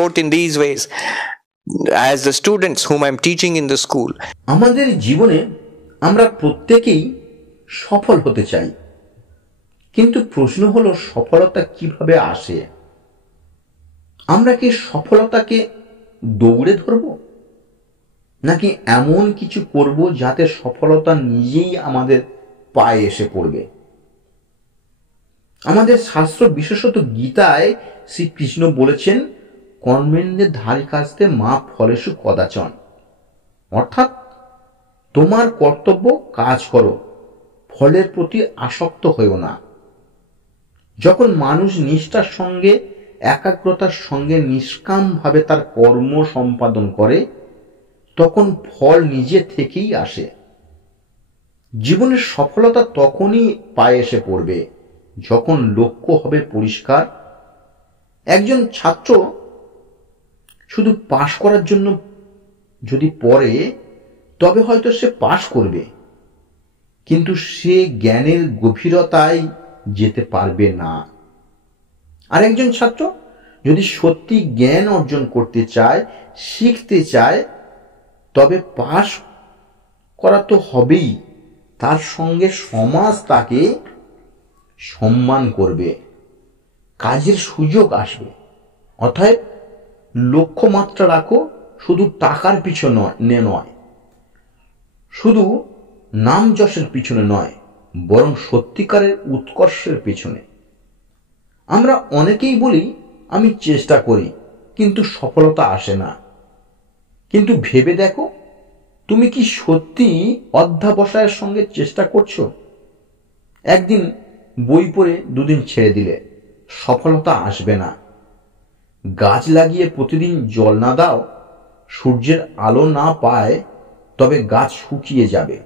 forth in these ways as the students whom I'm teaching in the school. আমাদের জীবনে আমরা প্রত্যেকেই সফল হতে চাই, কিন্তু প্রশ্ন হলো সফলতা কিভাবে আসে? আমরা কি সফলতাকে দৌড়ে ধরব, নাকি এমন কিছু করব যাতে সফলতা নিজেই আমাদের পায়ে এসে পড়বে? আমাদের শাস্ত্র, বিশেষত গীতায় শ্রীকৃষ্ণ বলেছেন, কর্মেন্দ্রের ধারে কাজতে মা ফলেষু কদাচন, অর্থাৎ তোমার কর্তব্য কাজ করো, ফলের প্রতি আসক্ত হইও না। যখন মানুষ নিষ্ঠার সঙ্গে, একাগ্রতার সঙ্গে নিষ্কামভাবে তার কর্ম সম্পাদন করে, তখন ফল নিজে থেকেই আসে। জীবনের সফলতা তখনই পায়ে এসে পড়বে যখন লক্ষ্য হবে পরিষ্কার। একজন ছাত্র শুধু পাশ করার জন্য যদি পড়ে, তবে হয়তো সে পাশ করবে, কিন্তু সে জ্ঞানের গভীরতায় যেতে পারবে না। আর একজন ছাত্র যদি সত্যি জ্ঞান অর্জন করতে চায়, শিখতে চায়, তবে পাশ করা তো হবেই, তার সঙ্গে সমাজ তাকে সম্মান করবে, কাজের সুযোগ আসবে। অতএব লক্ষ্যমাত্রা রাখো, শুধু টাকার পিছনে নয়, শুধু নাম যশের পিছনে নয়, বরং সত্যিকারের উৎকর্ষের পিছনে। আমরা অনেকেই বলি, আমি চেষ্টা করি কিন্তু সফলতা আসে না। কিন্তু ভেবে দেখো, তুমি কি সত্যি অধ্যবসায়ের সঙ্গে চেষ্টা করছো? একদিন বই পড়ে দুদিন ছেড়ে দিলে সফলতা আসবে না। গাছ লাগিয়ে প্রতিদিন জল না দাও, সূর্যের আলো না পায়, তবে গাছ শুকিয়ে যাবে।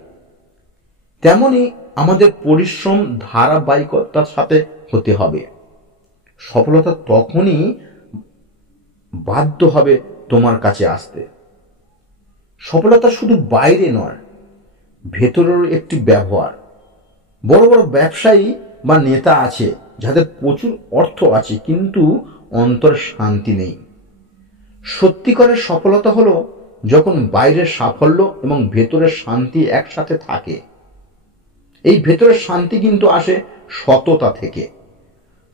তেমনি আমাদের পরিশ্রম ধারাবাহিকতার সাথে হতে হবে। সফলতা তখনই বাধ্য হবে তোমার কাছে আসতে। সফলতা শুধু বাইরে নয়, ভেতরের একটি ব্যবহার। বড় বড় ব্যবসায়ী বা নেতা আছে যাদের প্রচুর অর্থ আছে, কিন্তু অন্তরে শান্তি নেই। সত্যিকারের সফলতা হলো যখন বাইরের সাফল্য এবং ভেতরের শান্তি একসাথে থাকে। এই ভেতরের শান্তি কিন্তু আসে সততা থেকে।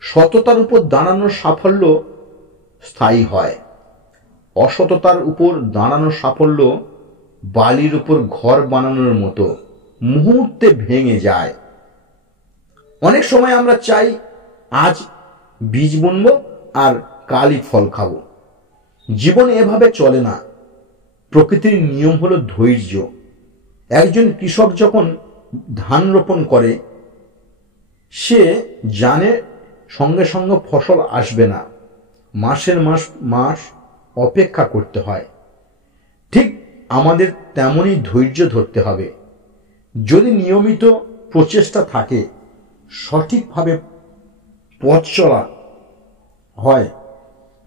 সততার উপর দাঁড়ানো সাফল্য স্থায়ী হয়। অসততার উপর দাঁড়ানো সাফল্য বালির উপর ঘর বানানোর মতো, মুহূর্তে ভেঙে যায়। অনেক সময় আমরা চাই আজ বীজ বুনবো আর কালই ফল খাবো। জীবনে এভাবে চলে না। প্রকৃতির নিয়ম হলো ধৈর্য। একজন কৃষক যখন ধান রোপণ করে, সে জানে সঙ্গে সঙ্গে ফসল আসবে না, মাসের মাস অপেক্ষা করতে হয়। ঠিক আমাদের তেমনই ধৈর্য ধরতে হবে। যদি নিয়মিত প্রচেষ্টা থাকে, সঠিকভাবে পথ চলা হয়,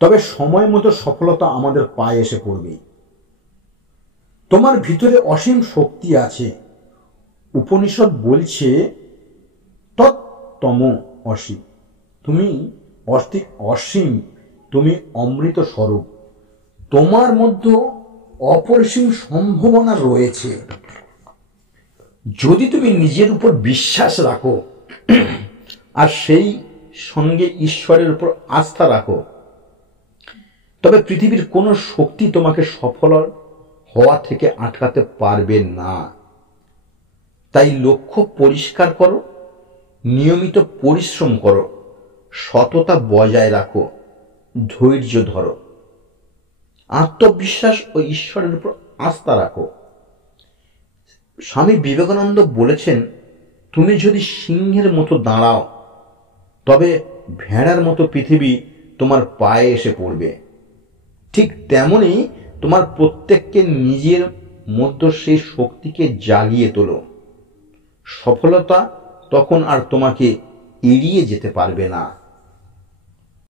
তবে সময় মতো সফলতা আমাদের পায়ে এসে পড়বে। তোমার ভিতরে অসীম শক্তি আছে। উপনিষদ বলছে, তত্তম অসীম। তুমি অসীম, তুমি অমৃত স্বরূপ। তোমার মধ্যে অপরিসীম সম্ভাবনা রয়েছে। যদি তুমি নিজের উপর বিশ্বাস রাখো আর সেই সঙ্গে ঈশ্বরের উপর আস্থা রাখো, তবে পৃথিবীর কোনো শক্তি তোমাকে সফল হওয়া থেকে আটকাতে পারবে না। তাই লক্ষ্য পরিষ্কার করো, নিয়মিত পরিশ্রম করো, সততা বজায় রাখো, ধৈর্য ধরো, আত্মবিশ্বাস ও ঈশ্বরের উপর আস্থা রাখো। স্বামী বিবেকানন্দ বলেছেন, তুমি যদি সিংহের মতো দাঁড়াও, তবে ভেড়ার মতো পৃথিবী তোমার পায়ে এসে পড়বে। ঠিক তেমনি তোমার প্রত্যেককে নিজের মধ্যে সেই শক্তিকে জাগিয়ে তোলো। সফলতা তখন আর তোমাকে এড়িয়ে যেতে পারবে না।